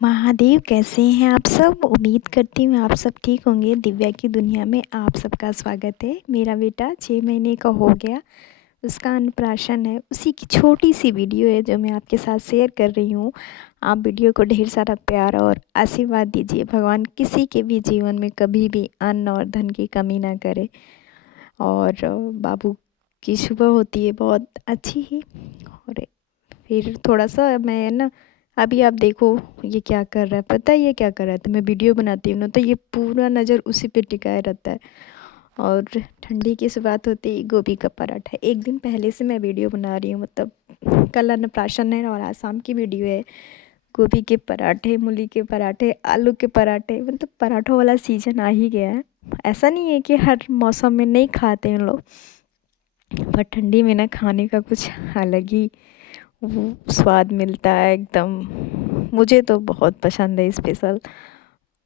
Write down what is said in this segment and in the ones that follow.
महादेव, कैसे हैं आप सब। उम्मीद करती हूँ आप सब ठीक होंगे। दिव्या की दुनिया में आप सबका स्वागत है। मेरा बेटा 6 महीने का हो गया, उसका अन्नप्राशन है। उसी की छोटी सी वीडियो है जो मैं आपके साथ शेयर कर रही हूँ। आप वीडियो को ढेर सारा प्यार और आशीर्वाद दीजिए। भगवान किसी के भी जीवन में कभी भी अन्न और धन की कमी ना करे। और बाबू की सुबह होती है बहुत अच्छी ही। और फिर थोड़ा सा मैं ना, अभी आप देखो ये क्या कर रहा है। पता है ये क्या कर रहा है? तो मैं वीडियो बनाती हूँ ना, तो ये पूरा नज़र उसी पे टिकाए रहता है। और ठंडी की शुरुआत होती ही गोभी का पराठा। एक दिन पहले से मैं वीडियो बना रही हूँ, मतलब कल अन्नप्राशन है और आज शाम की वीडियो है। गोभी के पराठे, मूली के पराठे, आलू के पराठे, मतलब पराठों वाला सीजन आ ही गया है। ऐसा नहीं है कि हर मौसम में नहीं खाते हैं लोग, पर ठंडी में ना खाने का कुछ अलग ही वो स्वाद मिलता है एकदम। मुझे तो बहुत पसंद है स्पेशल।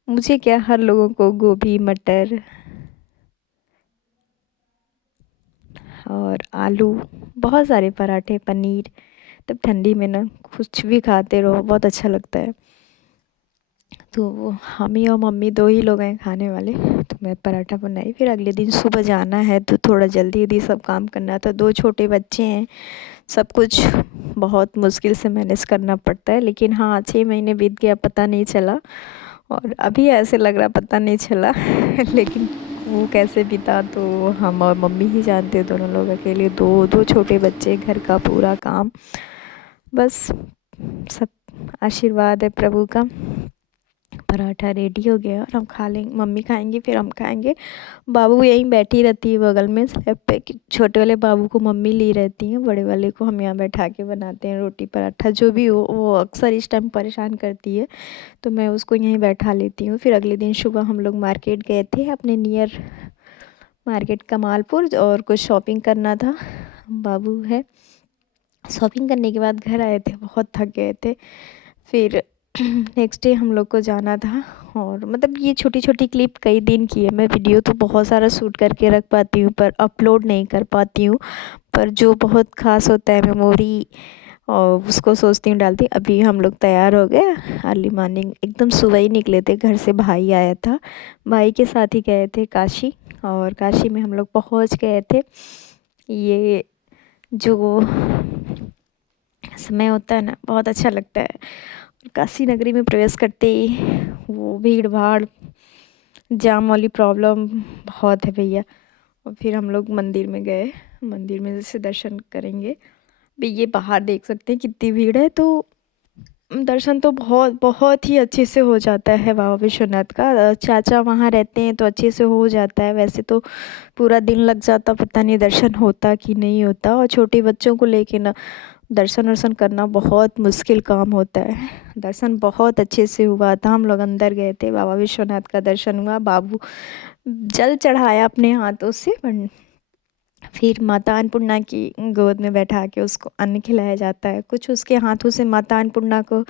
मुझे क्या, हर लोगों को गोभी, मटर और आलू, बहुत सारे पराठे, पनीर। तब ठंडी में ना कुछ भी खाते रहो, बहुत अच्छा लगता है। तो वो हम ही और मम्मी दो ही लोग हैं खाने वाले। तो मैं पराठा बनाई। फिर अगले दिन सुबह जाना है तो थोड़ा जल्दी जल्दी सब काम करना था। दो छोटे बच्चे हैं, सब कुछ बहुत मुश्किल से मैनेज करना पड़ता है। लेकिन हाँ, 6 महीने बीत गया पता नहीं चला। और अभी ऐसे लग रहा पता नहीं चला लेकिन वो कैसे बीता तो हम और मम्मी ही जानते हैं। दोनों लोग अकेले, दो दो छोटे बच्चे, घर का पूरा काम, बस सब आशीर्वाद है प्रभु का। पराठा रेडी हो गया और हम खा लेंगे। मम्मी खाएंगी फिर हम खाएंगे। बाबू यहीं बैठी रहती है बगल में स्लैब पे। छोटे वाले बाबू को मम्मी ली रहती हैं, बड़े वाले को हम यहाँ बैठा के बनाते हैं रोटी पराठा जो भी हो। वो अक्सर इस टाइम परेशान करती है, तो मैं उसको यहीं बैठा लेती हूँ। फिर अगले दिन सुबह हम लोग मार्केट गए थे, अपने नियर मार्केट कमालपुर, और कुछ शॉपिंग करना था। बाबू है। शॉपिंग करने के बाद घर आए थे, बहुत थक गए थे। फिर नेक्स्ट डे हम लोग को जाना था। और मतलब ये छोटी छोटी क्लिप कई दिन की है। मैं वीडियो तो बहुत सारा शूट करके रख पाती हूँ पर अपलोड नहीं कर पाती हूँ। पर जो बहुत ख़ास होता है मेमोरी, और उसको सोचती हूँ डालती। अभी हम लोग तैयार हो गए, अर्ली मॉर्निंग एकदम सुबह ही निकले थे घर से। भाई आया था, भाई के साथ ही गए थे काशी। और काशी में हम लोग पहुँच गए थे। ये जो समय होता है ना, बहुत अच्छा लगता है। काशी नगरी में प्रवेश करते ही वो भीड़ भाड़, जाम वाली प्रॉब्लम बहुत है भैया। और फिर हम लोग मंदिर में गए। मंदिर में जैसे दर्शन करेंगे, भी ये बाहर देख सकते हैं कितनी भीड़ है। तो दर्शन तो बहुत बहुत ही अच्छे से हो जाता है बाबा विश्वनाथ का। चाचा वहाँ रहते हैं तो अच्छे से हो जाता है। वैसे तो पूरा दिन लग जाता, पता नहीं दर्शन होता कि नहीं होता। और छोटे बच्चों को लेके ना दर्शन वर्शन करना बहुत मुश्किल काम होता है। दर्शन बहुत अच्छे से हुआ था। हम लोग अंदर गए थे, बाबा विश्वनाथ का दर्शन हुआ। बाबू जल चढ़ाया अपने हाथों से। फिर माता अन्नपूर्णा की गोद में बैठा के उसको अन्न खिलाया जाता है। कुछ उसके हाथों से माता अन्नपूर्णा को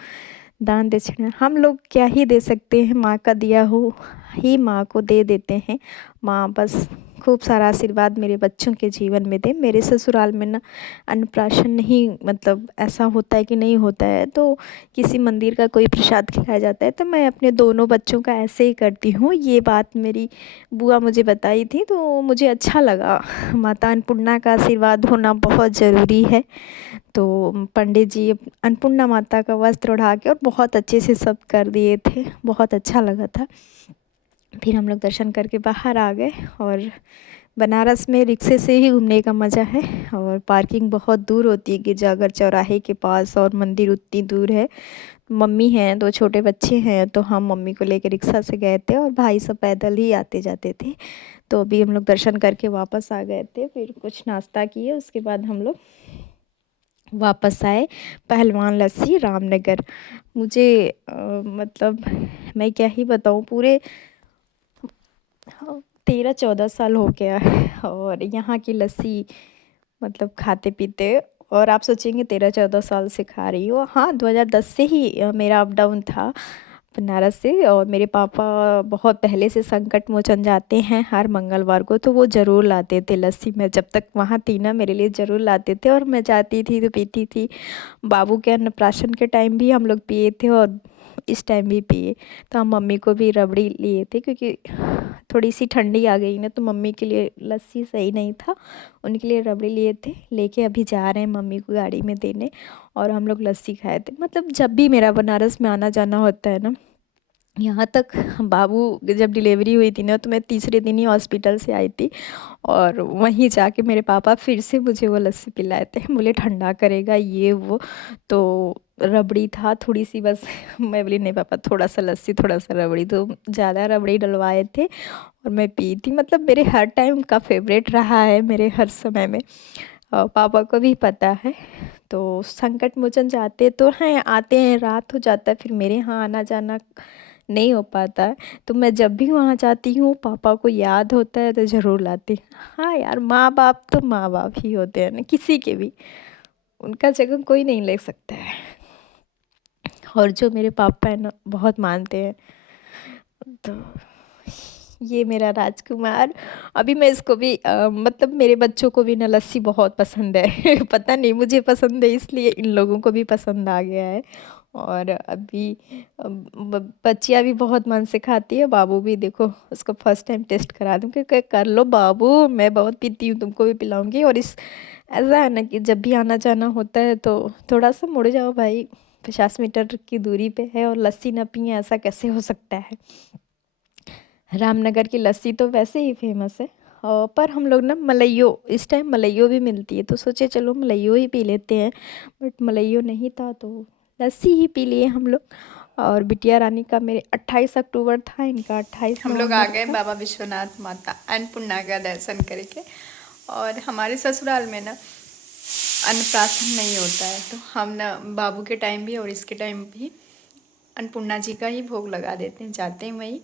दान दक्षिणा, हम लोग क्या ही दे सकते हैं। माँ का दिया हो ही माँ को दे देते हैं। माँ बस खूब सारा आशीर्वाद मेरे बच्चों के जीवन में दे। मेरे ससुराल में ना अन्नप्राशन नहीं, मतलब ऐसा होता है कि नहीं होता है तो किसी मंदिर का कोई प्रसाद खिलाया जाता है, तो मैं अपने दोनों बच्चों का ऐसे ही करती हूँ। ये बात मेरी बुआ मुझे बताई थी तो मुझे अच्छा लगा। माता अन्नपूर्णा का आशीर्वाद होना बहुत ज़रूरी है। तो पंडित जी अन्नपूर्णा माता का वस्त्र ओढ़ा के और बहुत अच्छे से सब कर दिए थे, बहुत अच्छा लगा था। फिर हम लोग दर्शन करके बाहर आ गए। और बनारस में रिक्शे से ही घूमने का मज़ा है। और पार्किंग बहुत दूर होती है, गिरजाघर चौराहे के पास, और मंदिर उतनी दूर है। मम्मी हैं, दो छोटे बच्चे हैं, तो हम मम्मी को लेकर रिक्शा से गए थे और भाई सब पैदल ही आते जाते थे। तो अभी हम लोग दर्शन करके वापस आ गए थे। फिर कुछ नाश्ता किए, उसके बाद हम लोग वापस आए। पहलवान लस्सी रामनगर। मुझे मतलब मैं क्या ही बताऊँ, पूरे 13-14 साल हो गया है और यहाँ की लस्सी मतलब खाते पीते। और आप सोचेंगे 13-14 साल से खा रही हो। हाँ, 2010 से ही मेरा अप डाउन था बनारस से। और मेरे पापा बहुत पहले से संकट मोचन जाते हैं हर मंगलवार को, तो वो ज़रूर लाते थे लस्सी। मैं जब तक वहाँ थी ना, मेरे लिए ज़रूर लाते थे और मैं जाती थी तो पीती थी। बाबू के अन्नप्राशन के टाइम भी हम लोग पिए थे। और इस टाइम भी पिए। तो हम मम्मी को भी रबड़ी लिए थे, क्योंकि थोड़ी सी ठंडी आ गई ना, तो मम्मी के लिए लस्सी सही नहीं था, उनके लिए रबड़ी लिए थे। लेके अभी जा रहे हैं मम्मी को गाड़ी में देने, और हम लोग लस्सी खाए थे। मतलब जब भी मेरा बनारस में आना जाना होता है ना, यहाँ तक बाबू जब डिलीवरी हुई थी ना, तो मैं तीसरे दिन ही हॉस्पिटल से आई थी, और वहीं जाके मेरे पापा फिर से मुझे वो लस्सी पिलाए थे। बोले ठंडा करेगा ये वो, तो रबड़ी था थोड़ी सी बस। मैं बोली नहीं पापा, थोड़ा सा लस्सी थोड़ा सा रबड़ी, तो ज़्यादा रबड़ी डलवाए थे और मैं पी थी। मतलब मेरे हर टाइम का फेवरेट रहा है, मेरे हर समय में, और पापा को भी पता है। तो संकट मोचन जाते तो हैं, आते हैं, रात हो जाता है, फिर मेरे यहाँ आना जाना नहीं हो पाता है। तो मैं जब भी वहाँ जाती हूँ, पापा को याद होता है तो ज़रूर लाती हूँ। हाँ यार, माँ बाप तो माँ बाप ही होते हैं ना, किसी के भी, उनका जगह कोई नहीं ले सकता है। और जो मेरे पापा है ना, बहुत मानते हैं। तो ये मेरा राजकुमार, अभी मैं इसको भी मतलब मेरे बच्चों को भी ना लस्सी बहुत पसंद है। पता नहीं, मुझे पसंद है इसलिए इन लोगों को भी पसंद आ गया है। और अभी बच्चियाँ भी बहुत मन से खाती है, बाबू भी देखो, उसको फर्स्ट टाइम टेस्ट करा दूँ कि कर लो बाबू, मैं बहुत पीती हूँ, तुमको भी पिलाऊंगी। और इस ऐसा है ना कि जब भी आना जाना होता है तो थोड़ा सा मुड़ जाओ भाई, 50 मीटर की दूरी पे है, और लस्सी ना पिए, ऐसा कैसे हो सकता है। रामनगर की लस्सी तो वैसे ही फेमस है, पर हम लोग ना मलइयो, इस टाइम मलइयो भी मिलती है, तो सोचे चलो मलइयो ही पी लेते हैं। बट मलइयो नहीं था, तो लस्सी ही पी लिए हम लोग। और बिटिया रानी का मेरे 28 अक्टूबर था, इनका 28 हम लोग आ नवंबर गए था। बाबा विश्वनाथ माता अन्नपूर्णा का दर्शन करके। और हमारे ससुराल में ना अन्नप्राशन नहीं होता है, तो हम ना बाबू के टाइम भी और इसके टाइम भी अन्नपूर्णा जी का ही भोग लगा देते हैं, जाते हैं वहीं,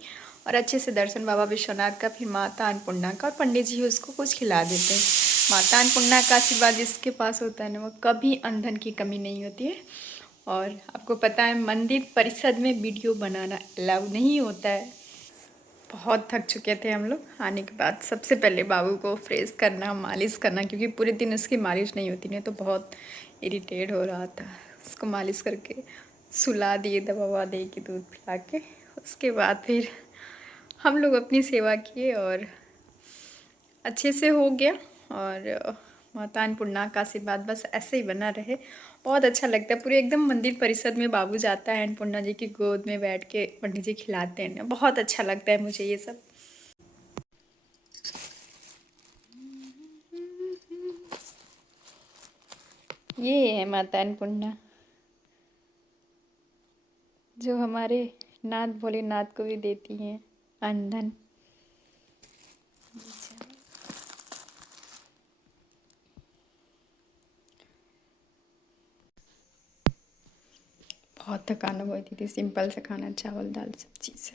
और अच्छे से दर्शन बाबा विश्वनाथ का, फिर माता अन्नपूर्णा का, और पंडित जी उसको कुछ खिला देते हैं। माता अन्नपूर्णा का आशीर्वाद जिसके पास होता है ना, वो कभी अन्न की कमी नहीं होती है। और आपको पता है मंदिर परिषद में वीडियो बनाना अलाउ नहीं होता है। बहुत थक चुके थे हम लोग आने के बाद। सबसे पहले बाबू को फ्रेश करना, मालिश करना, क्योंकि पूरे दिन उसकी मालिश नहीं होती नहीं, तो बहुत इरिटेट हो रहा था। उसको मालिश करके सुला दिए, दवा ववा दे के, दूध पिला के। उसके बाद फिर हम लोग अपनी सेवा किए और अच्छे से हो गया। और माता अन्नपूर्णा का आशीर्वाद बस ऐसे ही बना रहे। बहुत अच्छा लगता है, पूरे एकदम मंदिर परिषद में बाबू जाता है, अन्नपूर्णा जी की गोद में बैठ के पंडित जी खिलाते हैं, बहुत अच्छा लगता है मुझे ये सब। ये है माता अन्नपूर्णा, जो हमारे नाथ भोलेनाथ को भी देती हैं अन्न धन। बहुत थकान हो गई थी, सिंपल से खाना, चावल दाल सब्जी से।